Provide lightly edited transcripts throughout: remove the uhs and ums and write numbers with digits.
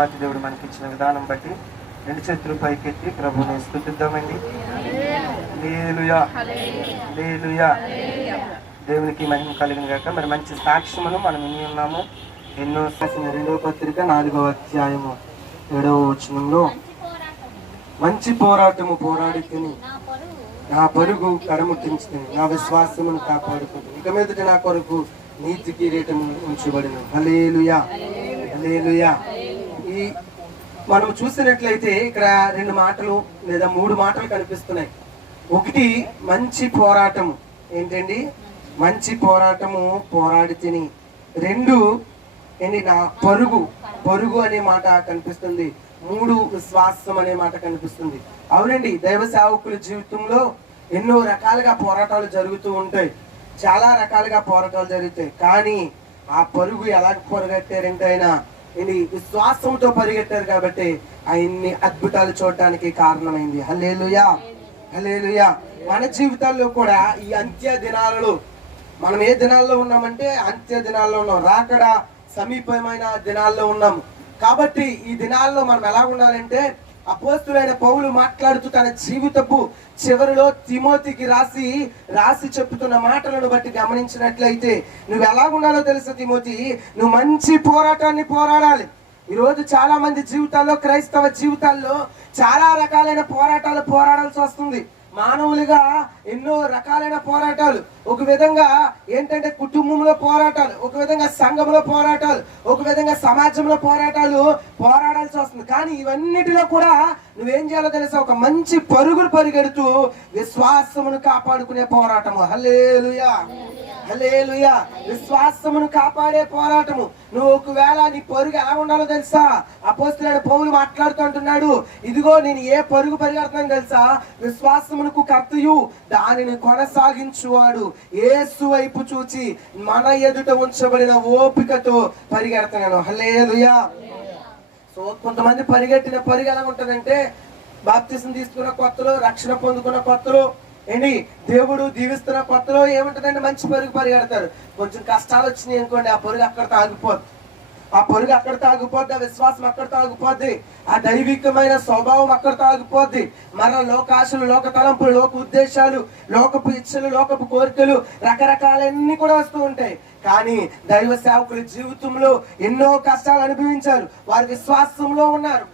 దేవాతి దేవుడు మనకి ఇచ్చిన విధానం బట్టి 2 చేతులు పైకెత్తి ప్రభువుని స్తుతిద్దామండి. హల్లెలూయా, హల్లెలూయా. దేవునికి మహిమ కలిగిన గాక. మరి మంచి సాక్ష్యములు మనం విని ఉన్నాము. ఎన్నో రాసిన 2వ పత్రిక 4వ అధ్యాయము 7వ వచనంలో, మంచి పోరాటము పోరాడి తిని నా పరుగు కడముట్టించుకుని నా విశ్వాసమును కాపాడుకుంటుంది. ఇక మీదట నా కొరకు నీతి కిరీటం ఉంచబడిన. హల్లెలూయా, హల్లెలూయా. ఈ మనం చూసినట్లయితే ఇక్కడ 2 మాటలు లేదా 3 మాటలు కనిపిస్తున్నాయి. ఒకటి మంచి పోరాటము. ఏంటండి? మంచి పోరాటము పోరాడి తిని. 2 ఏంటి? నా పరుగు అనే మాట కనిపిస్తుంది. 3 విశ్వాసం అనే మాట కనిపిస్తుంది. అవునండి, దైవ సేవకుల జీవితంలో ఎన్నో రకాలుగా పోరాటాలు జరుగుతూ ఉంటాయి. చాలా రకాలుగా పోరాటాలు జరుగుతాయి. కానీ ఆ పరుగు ఎలా పరిగెట్టారంటే ఆయన విశ్వాసంతో పరిగెట్టారు కాబట్టి ఆయన్ని అద్భుతాలు చూడటానికి కారణమైంది. హల్లెలూయా, హల్లెలూయా. మన జీవితాల్లో కూడా ఈ అంత్య దినాలలో మనం ఏ దినాల్లో ఉన్నామంటే అంత్య దినాల్లో ఉన్నాం. రాకడ సమీపమైన దినాల్లో ఉన్నాము. కాబట్టి ఈ దినాల్లో మనం ఎలా ఉండాలంటే అపోస్తులైన పౌలు మాట్లాడుతూ తన జీవితపు చివరిలో తిమోతికి రాసి చెప్తున్న మాటలను బట్టి గమనించినట్లయితే నువ్వు ఎలా ఉండాలో తెలుసా తిమోతి? నువ్వు మంచి పోరాటాన్ని పోరాడాలి. ఈరోజు చాలా మంది జీవితాల్లో, క్రైస్తవ జీవితాల్లో చాలా రకాలైన పోరాటాలు పోరాడాల్సి వస్తుంది. మానవులుగా ఎన్నో రకాలైన పోరాటాలు. ఒక విధంగా ఏంటంటే కుటుంబంలో పోరాటాలు, ఒక విధంగా సంఘంలో పోరాటాలు, ఒక విధంగా సమాజంలో పోరాడాల్సి వస్తుంది. కానీ ఇవన్నిటిలో కూడా నువ్వేం చేయాలో తెలుసా? ఒక మంచి పరుగులు పరిగెడుతూ విశ్వాసమును కాపాడుకునే పోరాటము. హల్లెలూయా, హల్లెలూయా. విశ్వాసమును కాపాడే పోరాటము. నువ్వు ఒకవేళ నీ పరుగు ఎలా ఉండాలో తెలుసా? అపోస్తలుడైన పౌలు మాట్లాడుతూ అంటున్నాడు, ఇదిగో నేను ఏ పరుగు పరిగెడుతున్నాను తెలుసా? విశ్వాసమునకు కర్తయు దానిని కొనసాగించువాడు యేసు వైపు చూచి మన ఎదుట ఉంచబడిన ఓపికతో పరిగెడుతున్నాను. హల్లెలూయా. సో కొంతమంది పరిగెట్టిన పరుగు ఎలా ఉంటుందంటే, బాప్తిసం తీసుకున్న కొత్తలో, రక్షణ పొందుకున్న కొత్తలో, ఏంటి దేవుడు దీవిస్తున్న కొత్తలో ఏముంటుందండి? మంచి పరుగు పరిగెడతారు. కొంచెం కష్టాలు వచ్చినాయి అనుకోండి, ఆ పరుగు అక్కడితో ఆగిపోద్ది. ఆ విశ్వాసం అక్కడితో ఆగిపోద్ది. ఆ దైవికమైన స్వభావం అక్కడితో ఆగిపోద్ది. మన లోకాశలు, లోక తలంపులు, లోక ఉద్దేశాలు, లోకపు ఇచ్చలు, లోకపు కోరికలు రకరకాలన్నీ కూడా వస్తూ ఉంటాయి. కానీ దైవ సేవకుల జీవితంలో ఎన్నో కష్టాలు అనుభవించారు. వారి విశ్వాసంలో ఉన్నారు,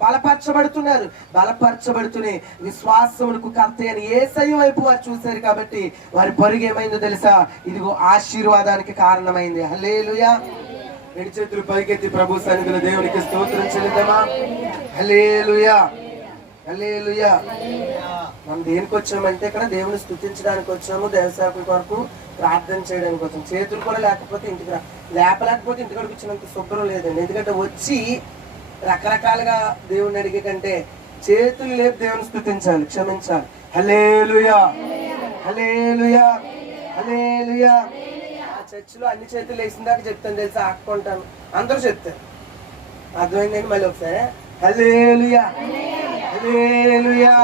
బలపరచబడుతూనే విశ్వాసమునకు కర్త అని యేసయ్య వైపు వారు చూశారు. కాబట్టి వారి పరుగు ఏమైందో తెలుసా? ఇదిగో ఆశీర్వాదానికి కారణమైంది. హల్లెలూయా. 2 చేతులు పైకెత్తి ప్రభు సన్నిధిలో దేవునికి స్తోత్రం చెల్లిద్దామా? హల్లెలూయా, హల్లెలూయా. మనం దేనికి వచ్చామంటే ఇక్కడ దేవుని స్తుతించడానికి వచ్చాము, దేవసేవకుల కొరకు ప్రార్థన చేయడానికి వచ్చాము. చేతులు కూడా లేకపోతే లేపలేకపోతే ఇంటికి వచ్చినంత శుభ్రం లేదండి. ఎందుకంటే వచ్చి రకరకాలుగా దేవుని అడిగే కంటే చేతులు లేపి దేవుని స్తుతించాలి, క్షమించాలి. హల్లెలూయా, హల్లెలూయా, హల్లెలూయా. చర్చిలో అన్ని చేతులు వేసిన దాకా చెప్తాను తెలుసా? ఆక్కుంటాను, అందరూ చెప్తారు. అర్థమైందండి? మళ్ళీ ఒకసారి హల్లెలూయా, హల్లెలూయా,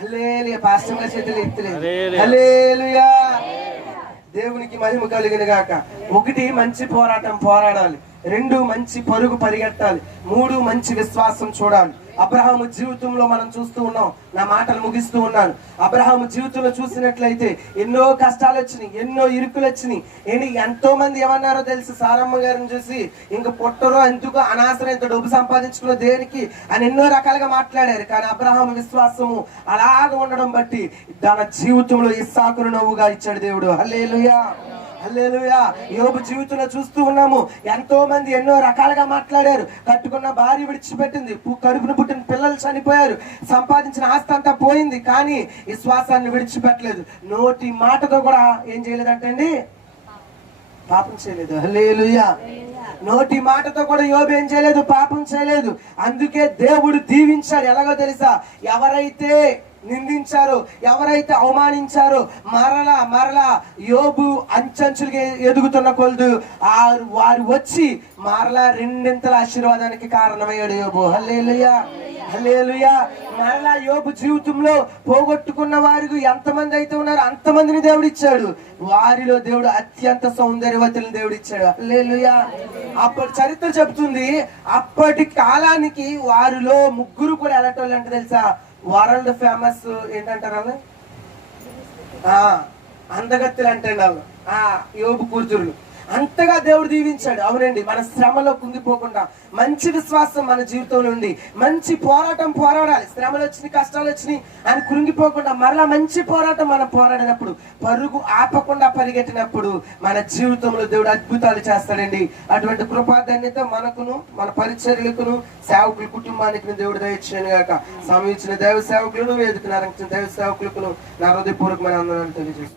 హల్లెలూయా. పాస్టర్ గారి చేతులు ఎత్తలేదు. హల్లెలూయా. దేవునికి మహిమ కలిగిన గాక. 1 మంచి పోరాటం పోరాడాలి. 2 మంచి పరుగు పరిగెట్టాలి. 3 మంచి విశ్వాసం చూడాలి. అబ్రహాము జీవితంలో మనం చూస్తూ ఉన్నాం. నా మాటలు ముగిస్తూ ఉన్నాను. అబ్రహాము జీవితంలో చూసినట్లయితే ఎన్నో కష్టాలు వచ్చినాయి, ఎన్నో ఇరుకులు వచ్చినాయి. ఎంతో మంది ఏమన్నారో తెలుసు? సారమ్మ గారిని చూసి ఇంక పుట్టరో, ఎందుకు అనవసరం, ఇంత డబ్బు సంపాదించుకున్న దేనికి అని ఎన్నో రకాలుగా మాట్లాడారు. కానీ అబ్రహాము విశ్వాసము అలాగ ఉండడం బట్టి తన జీవితంలో ఇస్సాకును నవ్వుగా ఇచ్చాడు దేవుడు. హల్లెలూయా, హల్లెలూయా. యోబు జీవితంలో చూస్తూ ఉన్నాము. ఎంతో మంది ఎన్నో రకాలుగా మాట్లాడారు. కట్టుకున్న భార్య విడిచిపెట్టింది, కడుపును పుట్టిన పిల్లలు చనిపోయారు, సంపాదించిన ఆస్తి అంతా పోయింది. కానీ విశ్వాసాన్ని విడిచిపెట్టలేదు. నోటి మాటతో కూడా ఏం చేయలేదంటండి? పాపం చేయలేదు. హల్లెలూయా. నోటి మాటతో కూడా యోబు ఏం చేయలేదు? పాపం చేయలేదు. అందుకే దేవుడు దీవించాడు. ఎలాగో తెలుసా? ఎవరైతే నిందించారో, ఎవరైతే అవమానించారో, మరలా యోబు అంచెంచులుగా ఎదుగుతున్న కొలదు వారు వచ్చి మరలా 2 ఆశీర్వాదానికి కారణమయ్యాడు యోబు. హల్లెలూయా, హల్లెలూయా. మరలా యోబు జీవితంలో పోగొట్టుకున్న వారికి ఎంతమంది అయితే ఉన్నారో అంతమందిని దేవుడు ఇచ్చాడు. వారిలో దేవుడు అత్యంత సౌందర్యవతులను దేవుడు ఇచ్చాడు. హల్లెలూయా. అప్పటి చరిత్ర చెప్తుంది, అప్పటి కాలానికి వారిలో ముగ్గురు కూడా ఎలాంటి వాళ్ళు అంటే తెలుసా, వరల్డ్ ఫేమస్ ఏంటంటారు వాళ్ళు, అందగత్తెలు అంటే వాళ్ళు యోబు కూతురులు. అంతగా దేవుడు దీవించాడు. అవునండి, మన శ్రమలో కుంగిపోకుండా మంచి విశ్వాసం మన జీవితంలో ఉండి మంచి పోరాడాలి. శ్రమలు వచ్చినాయి, కష్టాలు వచ్చినాయి అని కృంగిపోకుండా మరలా మంచి పోరాటం మనం పోరాడినప్పుడు, పరుగు ఆపకుండా పరిగెట్టినప్పుడు మన జీవితంలో దేవుడు అద్భుతాలు చేస్తాడండి. అటువంటి కృపాధన్యత మనకును, మన పరిచర్యలకును, సేవకుల కుటుంబానికి దేవుడు దయచేయను గాక. సమయించిన దైవ సేవకులను, వేదికను అలంకరించిన దైవ సేవకులకు నా హృదయపూర్వకమైన అందరూ తెలియజేస్తాను.